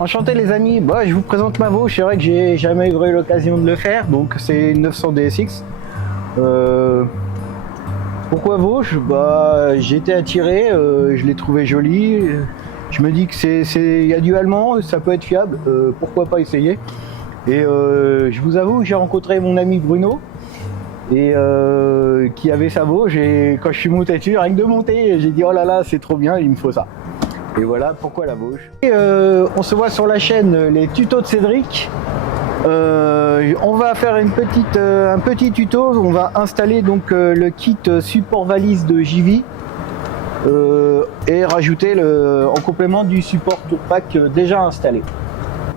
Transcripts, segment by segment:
Enchanté les amis, bah, je vous présente ma Vosges, c'est vrai que j'ai jamais eu l'occasion de le faire, donc c'est une 900 DSX. Pourquoi Vosges? Bah, j'ai été attiré, je l'ai trouvé jolie, je me dis que il y a du allemand, ça peut être fiable, pourquoi pas essayer. Et je vous avoue que j'ai rencontré mon ami Bruno, et qui avait sa Vosges, et quand je suis monté dessus, rien que de monter, j'ai dit oh là là c'est trop bien, il me faut ça. Et voilà pourquoi la Vosges. Et on se voit sur la chaîne les tutos de Cédric. On va faire un petit tuto, on va installer donc le kit support valise de JV et rajouter en complément du support tourpack déjà installé.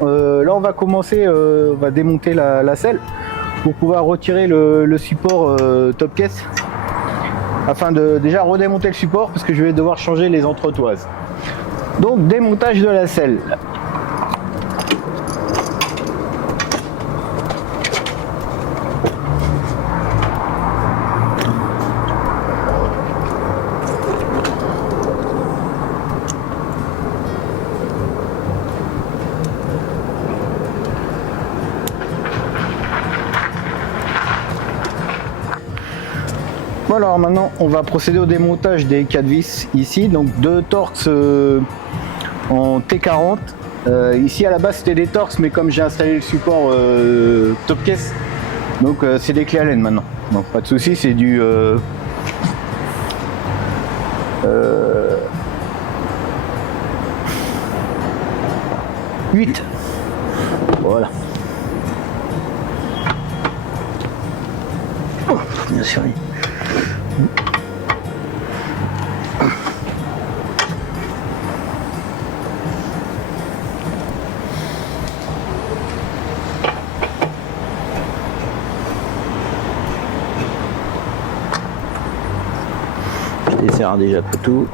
Là on va commencer, on va démonter la selle pour pouvoir retirer le support top caisse afin de déjà redémonter le support parce que je vais devoir changer les entretoises. Donc démontage de la selle. Bon alors maintenant on va procéder au démontage des 4 vis ici, donc 2 Torx en T40. Ici à la base c'était des Torx, mais comme j'ai installé le support top caisse, donc c'est des clés Allen maintenant. Donc pas de souci, c'est du 8. Voilà. Oh, bien sûr. Je desserre déjà pas tout.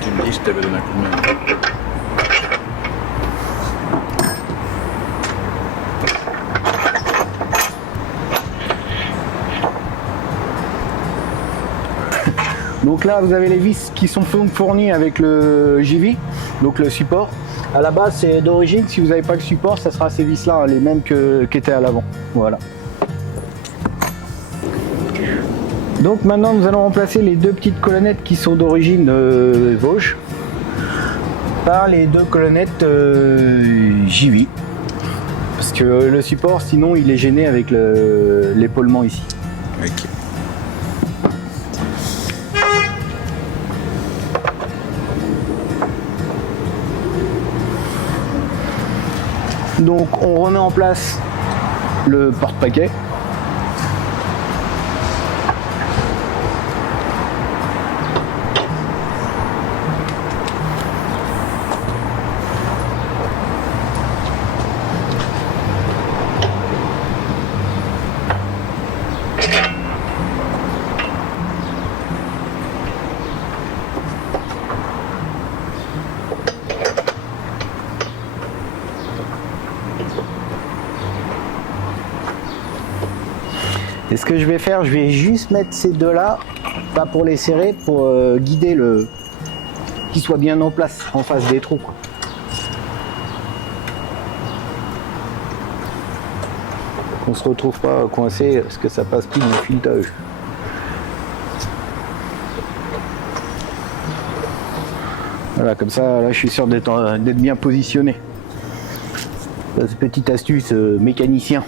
Tu me dis, je t'avais donné un coup de main. Donc là vous avez les vis qui sont fournies avec le JV, donc le support. À la base c'est d'origine, si vous n'avez pas le support ça sera ces vis là, les mêmes qui étaient à l'avant. Voilà. Donc maintenant nous allons remplacer les 2 petites colonnettes qui sont d'origine Vosges par les 2 colonnettes JV. Parce que le support sinon il est gêné avec l'épaulement ici. Ok. Donc on remet en place le porte-paquet. Et ce que je vais faire, je vais juste mettre ces 2 là, pas pour les serrer, pour guider qu'il soit bien en place, en face des trous, quoi. Qu'on se retrouve pas coincé parce que ça passe plus dans le filetage. Voilà, comme ça, là je suis sûr d'être bien positionné. Ça, c'est petite astuce mécanicien.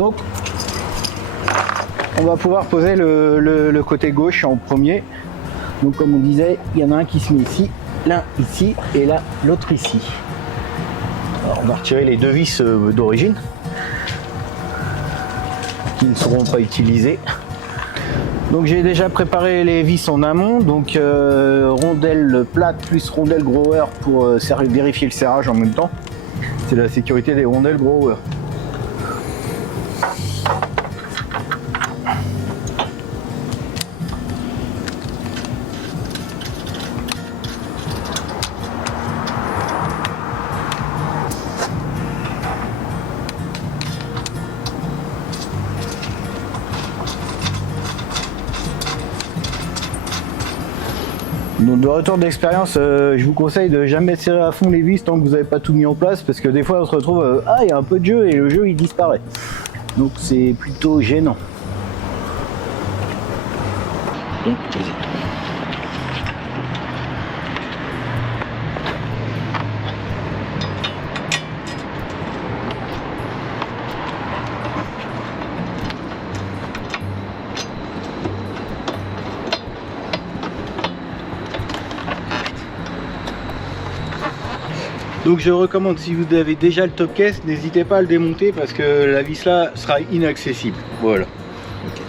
Donc on va pouvoir poser le côté gauche en premier. Donc comme on disait, il y en a un qui se met ici, l'un ici et là l'autre ici. Alors on va retirer les deux vis d'origine qui ne seront pas utilisées. Donc j'ai déjà préparé les vis en amont, donc rondelle plate plus rondelle grower pour vérifier le serrage en même temps. C'est la sécurité des rondelles grower. Donc de retour d'expérience, je vous conseille de jamais serrer à fond les vis tant que vous n'avez pas tout mis en place, parce que des fois on se retrouve ah il y a un peu de jeu et le jeu il disparaît. Donc c'est plutôt gênant. Donc, vas-y. Donc je recommande, si vous avez déjà le top case, n'hésitez pas à le démonter parce que la vis là sera inaccessible. Voilà. Okay.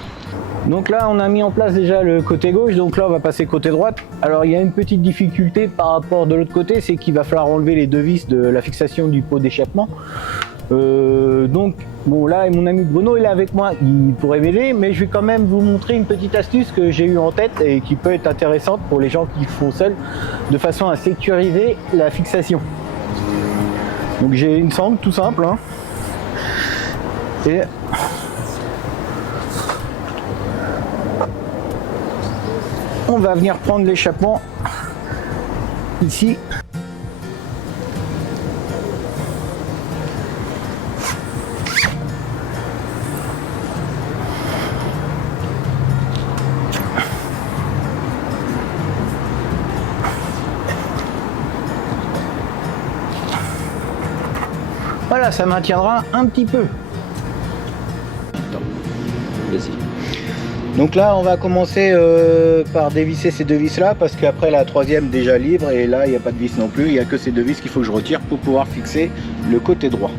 Donc là on a mis en place déjà le côté gauche, donc là on va passer côté droite. Alors il y a une petite difficulté par rapport de l'autre côté, c'est qu'il va falloir enlever les deux vis de la fixation du pot d'échappement. Donc bon là mon ami Bruno il est avec moi, il pourrait m'aider, mais je vais quand même vous montrer une petite astuce que j'ai eu en tête et qui peut être intéressante pour les gens qui font seuls, de façon à sécuriser la fixation. Donc j'ai une sangle tout simple hein. Et on va venir prendre l'échappement ici. Voilà, ça maintiendra un petit peu. Vas-y. Donc là, on va commencer par dévisser ces deux vis là, parce qu'après la troisième déjà libre, et là, il n'y a pas de vis non plus, il n'y a que ces deux vis qu'il faut que je retire pour pouvoir fixer le côté droit.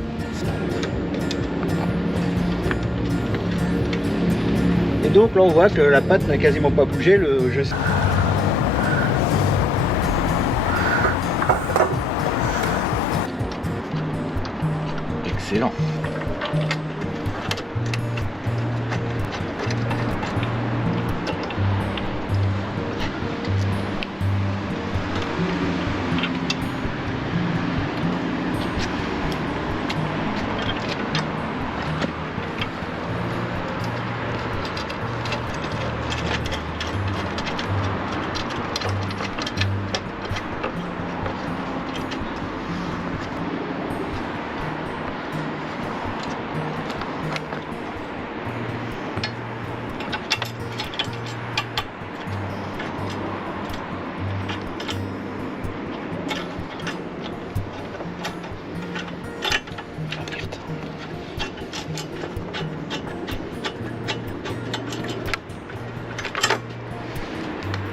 Et donc là, on voit que la patte n'a quasiment pas bougé. Excellent.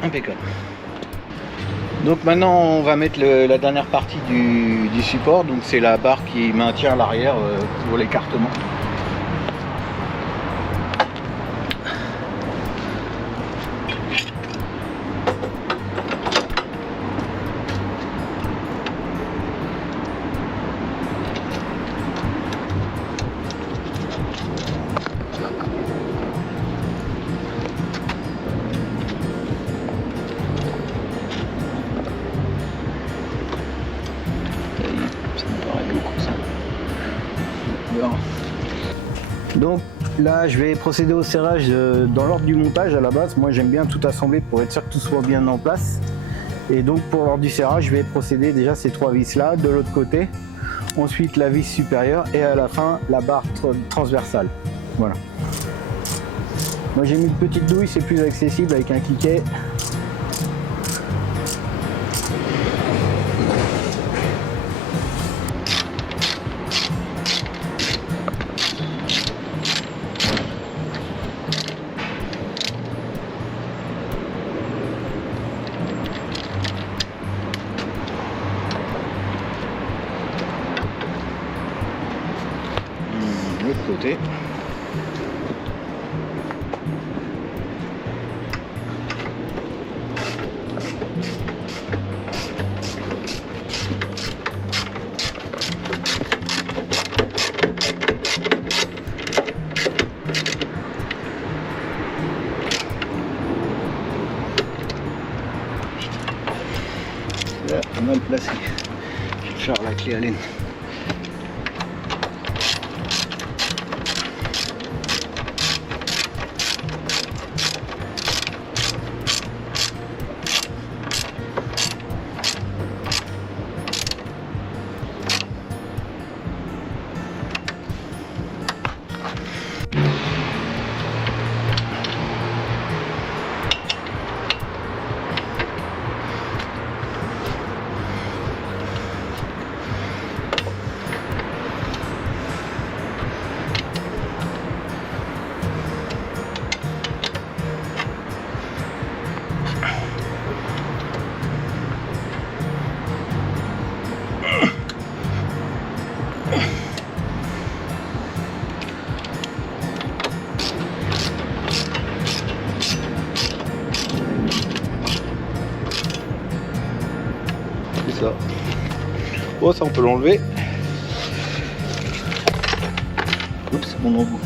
Impeccable. Donc maintenant on va mettre la dernière partie du support, donc c'est la barre qui maintient l'arrière pour l'écartement. Donc là je vais procéder au serrage dans l'ordre du montage à la base. Moi j'aime bien tout assembler pour être sûr que tout soit bien en place. Et donc pour l'ordre du serrage je vais procéder déjà ces trois vis là de l'autre côté. Ensuite la vis supérieure et à la fin la barre transversale. Voilà. Moi j'ai mis une petite douille, c'est plus accessible avec un cliquet. côté. Là, mal placé. Je vais faire la clé à laine. Ça. Oh, ça on peut l'enlever. Oups, mon embout.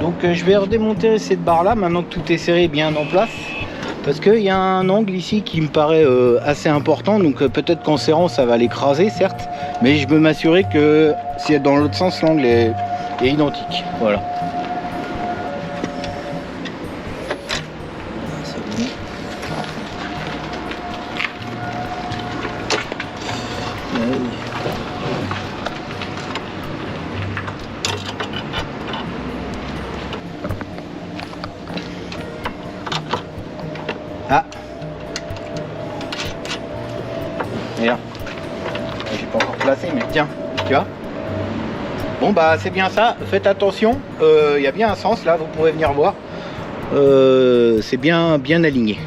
Donc je vais redémonter cette barre là maintenant que tout est serré bien en place, parce qu'il y a un angle ici qui me paraît assez important, donc peut-être qu'en serrant ça va l'écraser certes, mais je veux m'assurer que si dans l'autre sens l'angle est identique. Voilà. Ah, merde, j'ai pas encore placé, mais tiens, tu vois. Bon bah c'est bien ça, faites attention, il y a bien un sens là, vous pourrez venir voir, c'est bien aligné.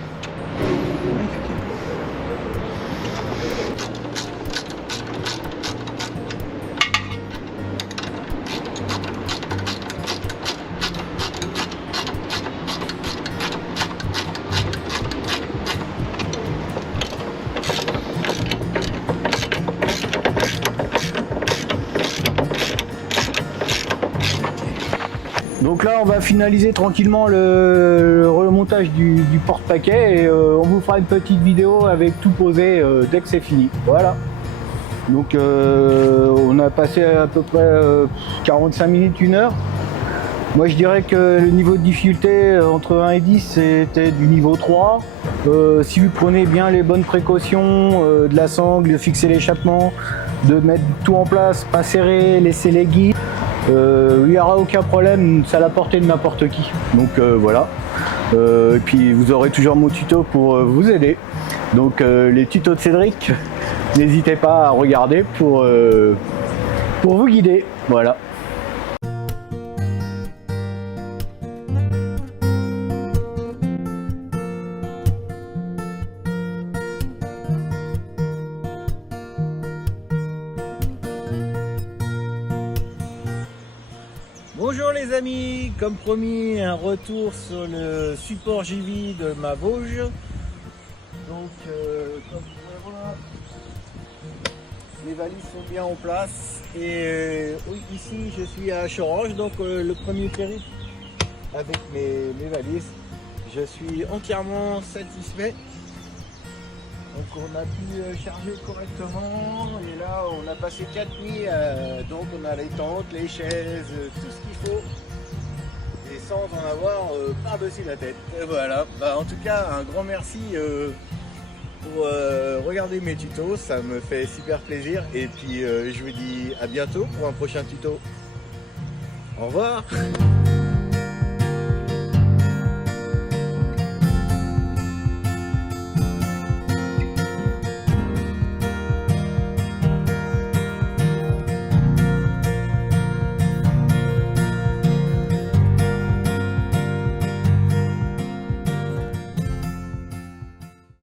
Donc là on va finaliser tranquillement le remontage du porte-paquet et on vous fera une petite vidéo avec tout posé dès que c'est fini. Voilà. Donc on a passé à peu près 45 minutes, 1 heure. Moi je dirais que le niveau de difficulté entre 1 et 10 c'était du niveau 3. Si vous prenez bien les bonnes précautions de la sangle, de fixer l'échappement, de mettre tout en place, pas serrer, laisser les guides, il n'y aura aucun problème, c'est à la portée de n'importe qui. Donc voilà. Et puis vous aurez toujours mon tuto pour vous aider. Donc les tutos de Cédric, n'hésitez pas à regarder pour vous guider. Voilà. Bonjour les amis, comme promis un retour sur le support JV de ma Vosges. Donc comme vous pouvez voir, les valises sont bien en place et oui, ici je suis à Chorange, donc le premier périple avec mes valises. Je suis entièrement satisfait. Donc on a pu charger correctement et là on a passé 4 nuits, donc on a les tentes, les chaises, tout ce qu'il faut et sans en avoir par-dessus la tête. Et voilà, bah, en tout cas un grand merci pour regarder mes tutos, ça me fait super plaisir et puis je vous dis à bientôt pour un prochain tuto. Au revoir.